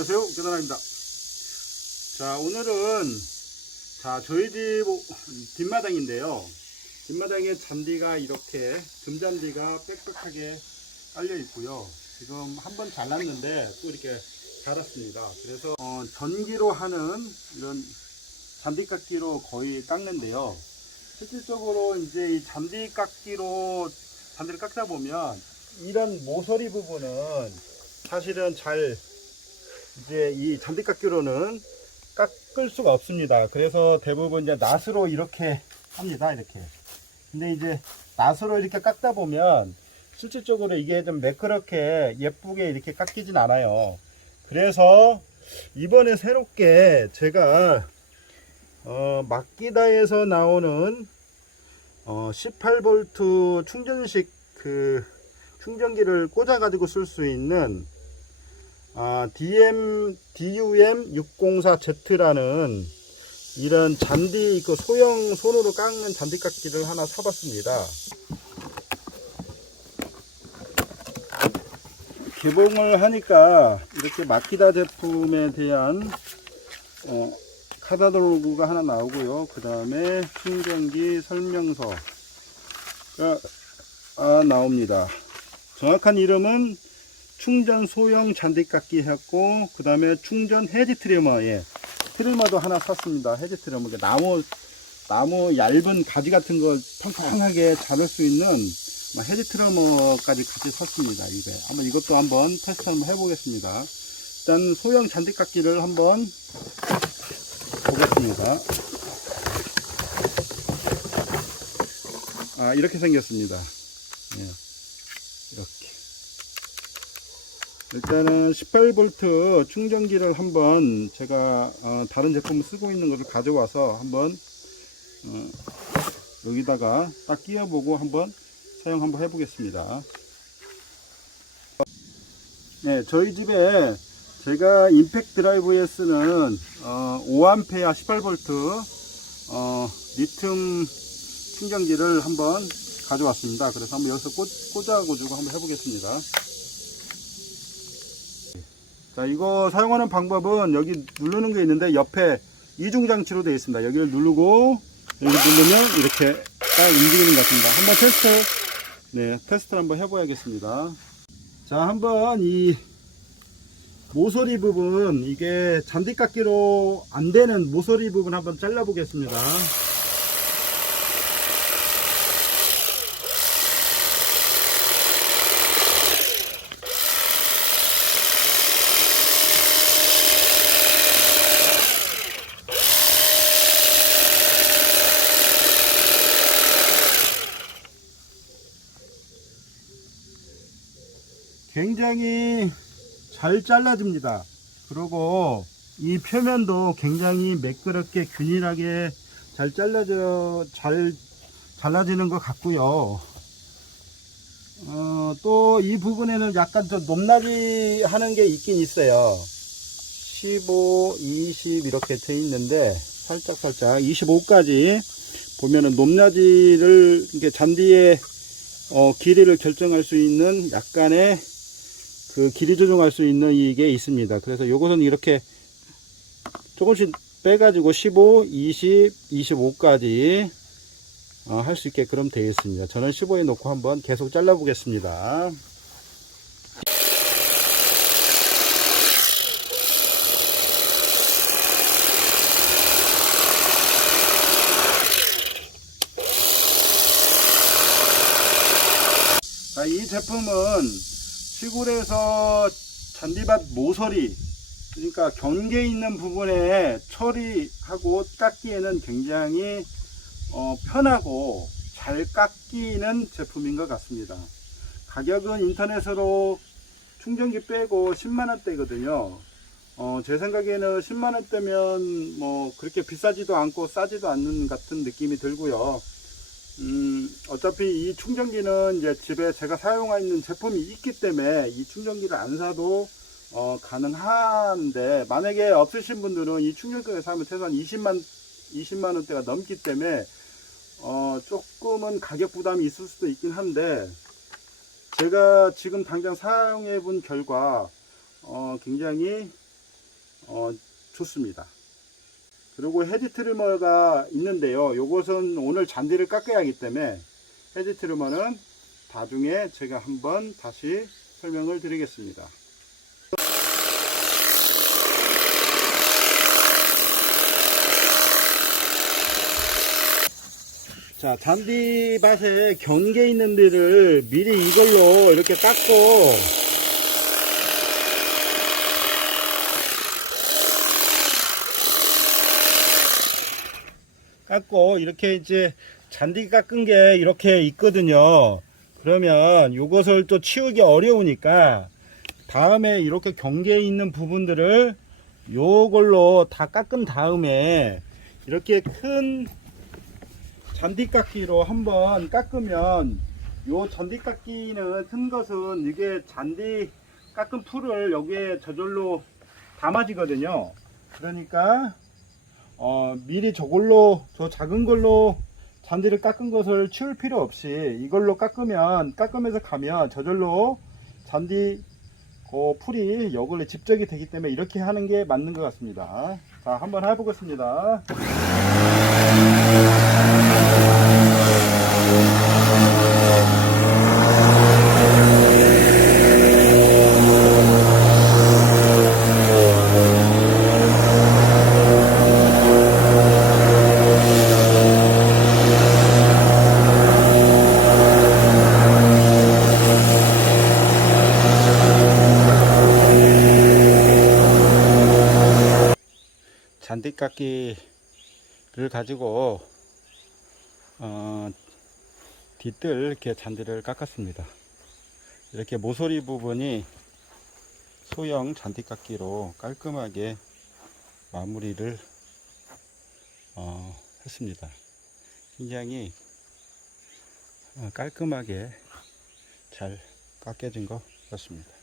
안녕하세요. 계단아입니다. 자, 오늘은 자, 저희 집 오- 뒷마당인데요. 뒷마당에 잔디가 이렇게 금잔디가 빽빽하게 깔려 있고요. 지금 한 번 잘랐는데 또 이렇게 자랐습니다. 그래서 어, 전기로 하는 이런 잔디 깎기로 거의 깎는데요. 실질적으로 이제 이 잔디 깎기로 잔디를 깎다 보면 이런 모서리 부분은 사실은 잘 이제 이 잔디 깎기로는 깎을 수가 없습니다. 그래서 대부분 이제 낫으로 이렇게 합니다. 이렇게. 근데 이제 낫으로 이렇게 깎다 보면 실질적으로 이게 좀 매끄럽게 예쁘게 이렇게 깎이진 않아요. 그래서 이번에 새롭게 제가 어, 마키다에서 나오는 어, 18V 충전식 그 충전기를 꽂아 가지고 쓸 수 있는 아, DM DUM 604Z라는 이런 잔디 그 소형 손으로 깎는 잔디 깎기를 하나 사봤습니다. 개봉을 하니까 이렇게 마키다 제품에 대한 어, 카다로그가 하나 나오고요. 그 다음에 충전기 설명서가 아, 나옵니다. 정확한 이름은 충전 소형 잔디깎기 했고 그 다음에 충전 헤지 트리머 예 트리머도 하나 샀습니다. 헤지 트리머 나무 나무 얇은 가지 같은 걸 팡팡하게 자를 수 있는 뭐 헤지 트리머까지 같이 샀습니다 이게 한번 이것도 한번 테스트 한번 해보겠습니다. 일단 소형 잔디깎기를 한번 보겠습니다. 아 이렇게 생겼습니다. 예 이렇게 일단은 18V 충전기를 한번 제가 어, 다른 제품을 쓰고 있는 것을 가져와서 한번 어, 여기다가 딱 끼워보고 한번 사용 한번 해보겠습니다. 네, 저희 집에 제가 임팩 드라이브에 쓰는 어, 5A 18V 어, 리튬 충전기를 한번 가져왔습니다. 그래서 한번 여기서 꽂, 꽂아가지고 한번 해보겠습니다. 자, 이거 사용하는 방법은 여기 누르는 게 있는데 옆에 이중 장치로 되어 있습니다. 여기를 누르고 여기 누르면 이렇게 딱 움직이는 것 같습니다. 한번 테스트, 네, 테스트를 한번 해봐야겠습니다. 자, 한번 이 모서리 부분, 이게 잔디깎기로 안 되는 모서리 부분 한번 잘라 보겠습니다. 굉장히 잘 잘라집니다. 그리고 이 표면도 굉장히 매끄럽게 균일하게 잘 잘라져 잘 잘라지는 것 같고요. 어, 또 이 부분에는 약간 좀 높낮이 하는 게 있긴 있어요. 15, 20 이렇게 돼 있는데 살짝 살짝 25까지 보면은 높낮이를 이게 잔디의 어, 길이를 결정할 수 있는 약간의 그 길이 조정할 수 있는 이게 있습니다. 그래서 요것은 이렇게 조금씩 빼가지고 15, 20, 25까지 어, 할 수 있게 그럼 되어 있습니다. 저는 15에 놓고 한번 계속 잘라 보겠습니다. 자, 이 제품은 시골에서 잔디밭 모서리 그러니까 경계 있는 부분에 처리하고 깎기에는 굉장히 어, 편하고 잘 깎이는 제품인 것 같습니다. 가격은 인터넷으로 충전기 빼고 10만원대거든요. 어, 제 생각에는 10만원대면 뭐 그렇게 비싸지도 않고 싸지도 않는 같은 느낌이 들고요. 음, 어차피 이 충전기는 이제 집에 제가 사용하고 있는 제품이 있기 때문에 이 충전기를 안 사도 어, 가능한데 만약에 없으신 분들은 이 충전기를 사면 최소한 20만 20만 원대가 넘기 때문에 어, 조금은 가격 부담이 있을 수도 있긴 한데 제가 지금 당장 사용해 본 결과 어, 굉장히 어, 좋습니다. 그리고 헤드 트리머가 있는데요. 요것은 오늘 잔디를 깎아야 하기 때문에 헤드 트리머는 나중에 제가 한번 다시 설명을 드리겠습니다. 자, 잔디밭에 경계 있는 데를 미리 이걸로 이렇게 깎고 깎고 이렇게 이제 잔디 깎은 게 이렇게 있거든요. 그러면 이것을 또 치우기 어려우니까 다음에 이렇게 경계에 있는 부분들을 요걸로 다 깎은 다음에 이렇게 큰 잔디 깎기로 한번 깎으면 요 잔디 깎기는 큰 것은 이게 잔디 깎은 풀을 여기에 저절로 담아지거든요. 그러니까 어, 미리 저걸로 저 작은 걸로 잔디를 깎은 것을 치울 필요 없이 이걸로 깎으면 깎으면서 가면 저절로 잔디 그 풀이 여기로 집적이 되기 때문에 이렇게 하는 게 맞는 것 같습니다. 자, 한번 해보겠습니다. 깎기를 가지고 어, 뒤뜰 이렇게 잔디를 깎았습니다. 이렇게 모서리 부분이 소형 잔디 깎기로 깔끔하게 마무리를 어, 했습니다. 굉장히 어, 깔끔하게 잘 깎여진 것 같습니다.